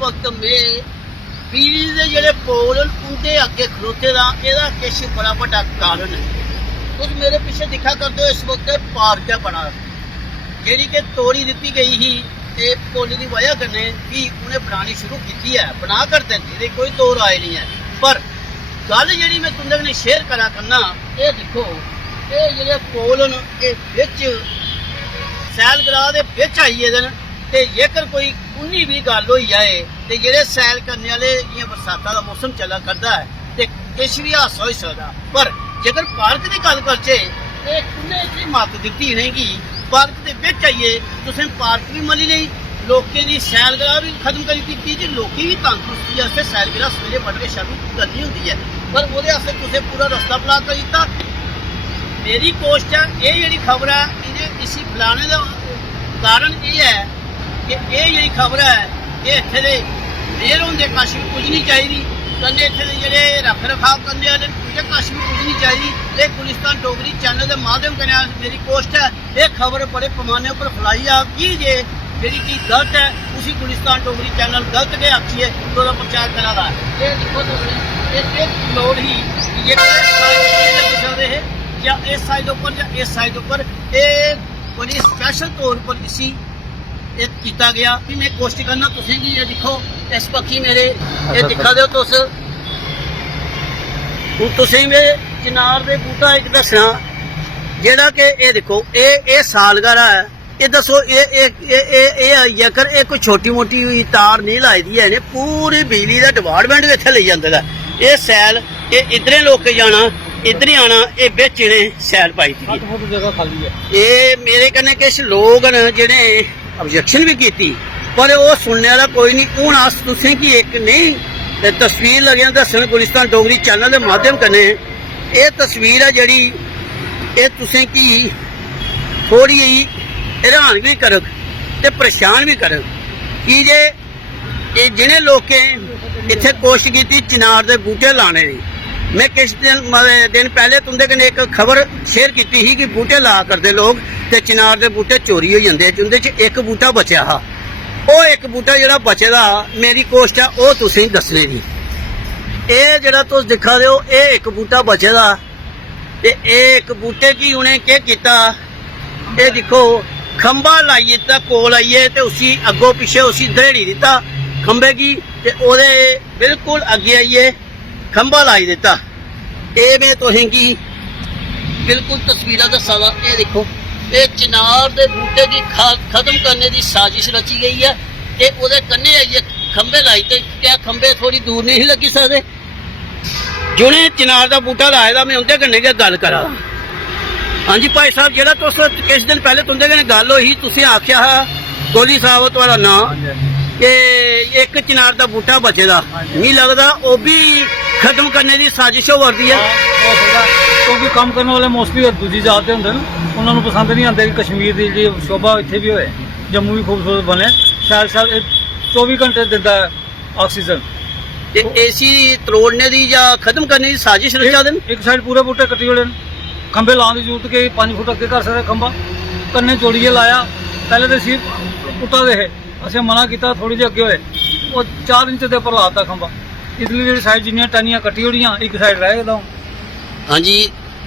वक्त में बिजली के जेह्ड़े पोल उनके अगे खलोते दा एह्दा किश बड़ा बड़ा कारण है। तुस मेरे पीछे दिखा करते हो इस वक्त पार्क है बड़ा जेह्ड़ी कि तोड़ी दित्ती गई ही ते पुल की वजह कन्नै भी उन्हें बनानी शुरू की है, बना कर देंगे, कोई दो राय नहीं है। पर गल जी मैं तुंदे कन्नै शेयर करा करना, ये दिखो ये जेह्ड़े पोल न ये बिच सैलगराह दे बिच आई गेदे न ते जेकर कोई उन्नी भी गल होई जाए ते जेह्ड़े सैल करने वाले जियां बरसातां दा मौसम चला करदा है ते किश भी हादसा होई सकदा। पर जेकर पार्क की गल करचै ते उन्हें इतनी मत दित्ती इनेंगी पार्क के बिच आइए तुसें पार्क भी मली नहीं, लोकें दी सैलगराह भी खत्म करी दित्ती जी। लोकें भी तंदरुस्ती वास्ते सैलगराह सवेरे पढ़ के शुरू करनी होंदी है, पर ओहदे वास्ते तुसें पूरा रस्ता ब्लॉक कर दित्ता। मेरी कोशिश है ये जेह्ड़ी खबर है इसी फैलाने का कारण ये है कि ये जेह्ड़ी खबर है ये इत्थे दे मेयर होंदे कश भी पुज्जनी चाहिदी, कन्नै इत्थे दे जेह्ड़े रख रखाव करने वाले उंदे कश भी पुज्जनी चाहिदी। ये गुलिस्तान डोगरी चैनल के माध्यम कन्नै मेरी कोशिश है ये खबर बड़े पैमाने पर फैलाई जा कि जे जेह्ड़ी चीज गलत है उसी गुलिस्तान डोगरी चैनल गलत गै आखिए तो ओह्दा प्रचार करा दा है। ये दिक्खो तुस इक लोड़ ही कि जे या इस साइड ऊपर या इस साइड ऊपर ये बड़ी स्पैशल तौर पर इसी एक किया गया कि मैं कोशिश करना तुसें कि ये दिखो इस पक्खी मेरे ये दिखा दो तुस हूँ तुसें मेरे चिनार दे बूटा एक दसना जेड़ा कि ये देखो ये सालगिरह है। ये दसो ये जेकर ये कोई छोटी मोटी तार नहीं लाई दी है पूरी बिजली का डिपार्टमेंट भी इत्थे ले जांदा है। ये सैल ये इधरे लोग जाना इधर ही आना ये बिच इन्हें सैल पाई थी जगह खाली है। ये मेरे कन्नै किश लोग न जिहड़े ऑब्जेक्शन भी की पर वो सुनने वाला कोई नहीं। हूँ अस तुसें कि एक नहीं तस्वीर लगे दसन गुलिस्तान डोगरी चैनल के माध्यम कन्नै ये तस्वीर है जिहड़ी ये तुसें कि थोड़ी हैरान भी करग ते परेशान भी करग कि जे जिन्हें लोकें इत्थे कोशिश की चिनार के बूटे लाने की। मैं किस दिन पहले तुंदे कन्नै एक खबर शेयर की थी कि बूटे ला करते लोग ते चिनार के बूटे चोरी हो जाते, उंदे च एक बूटा बचया हा। वो एक बूटा जेह्ड़ा बचे दा मेरी कोशिश है वो तुसें दसने दी। ये जेह्ड़ा तुस दिक्खा दे हो ये एक बूटा बचे दा ते एक बूटे की उन्हें केह् कीता ये दिक्खो खंबा लाई दित्ता कोल आइए ते उसी अग्गों पिछे उसी दरेड़ी दित्ता खंबे की ते ओहदे बिल्कुल अगे आइए खंबा लाई दिता। ये मैं तुसें की बिल्कुल तस्वीर दसा दा ये देखो ये चिनार के बूटे की खत्म करने की साजिश रची गई है ते ओहदे कन्ने आइए खंबे लाई ते क्या खंबे थोड़ी दूर नहीं लगी सकते। जिन्हें चिनार का बूटा लाए दा मैं उनके कन्नै गै गल करा। हाँ जी भाई साहब जेह्ड़ा तुस किस दिन पहले तुंदे कन्नै गल होई तुसें आख्या हा कोहली साहब तुहाड़ा नाम कि एक चिनार का बूटा बचे दा मिगी लगदा वो भी खत्म करने की साजिश हो रही है क्योंकि काम करने वाले मोस्टली दूजी जात के होंगे उन्होंने पसंद नहीं आता कि कश्मीर की जी शोभा इतने भी होए जम्मू भी खूबसूरत बने शैल शैल 24 घंटे दिता है ऑक्सीजन। एसी तरोड़ने की या खत्म करने की साजिश रचा देन एक साइड पूरे बूटे कट्टी ओड़े खंबे लाने की जरूरत कि 5 फुट अगे कर सकते खंबा कन्ने जोड़िए लाया पहले तो सिर पुट्टा दे असं मना किया थोड़ी जी अगे होए वो 4 इंच के उपर लाता खंबा इसलिए जी साइड जिन्नियां टहनियां कट्टी ओड़ियां एक साइड रह गया। हाँ जी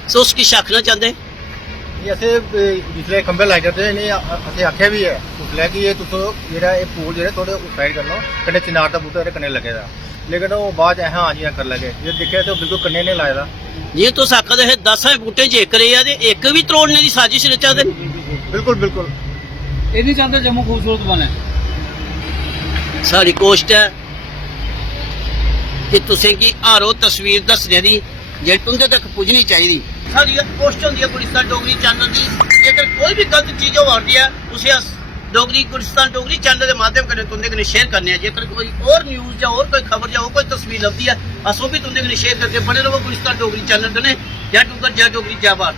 सो उसकी आखना चाहते जिसले खंबे लाई जाते हैं असें आख्या भी है उसलै कि ये तुस जेह्ड़ा एह् पूल जेह्ड़े थोड़े उस साइड करना कन्नै चिनार दा बूह्टा एह्दे कन्नै लगे दा लेकिन वो बाद च हाँ जियां कर लगे जे दिक्खेआ तो बिल्कुल कन्नै नहीं लाए दा। जी तुस आखा दे 10 बूटे जेकर एक भी तरोड़ने की साजिश रचा देन बिल्कुल बिल्कुल ये नहीं चाहते जम्मू खूबसूरत बने। साड़ी कोशिश है कि तुसें की हर वो तस्वीर दसने की जे तुंदे तक पुज्जनी चाहिए। साड़ी कोशिश होंदी है गुलिस्तान डोगरी चैनल की जेकर कोई भी गलत चीज हो रही है उसे अस डोगरी गुलिस्तान डोगरी चैनल के माध्यम कन्नै तुंदे कन्नै शेयर करने जेकर कोई और न्यूज़ या और कोई खबर या और कोई तस्वीर लभदी है अस वो भी तुंदे कन्नै शेयर करके बने रहो गुलिस्तान डोगरी चैनल कन्नै। जय डुग्गर जय डोगरी जय भारत।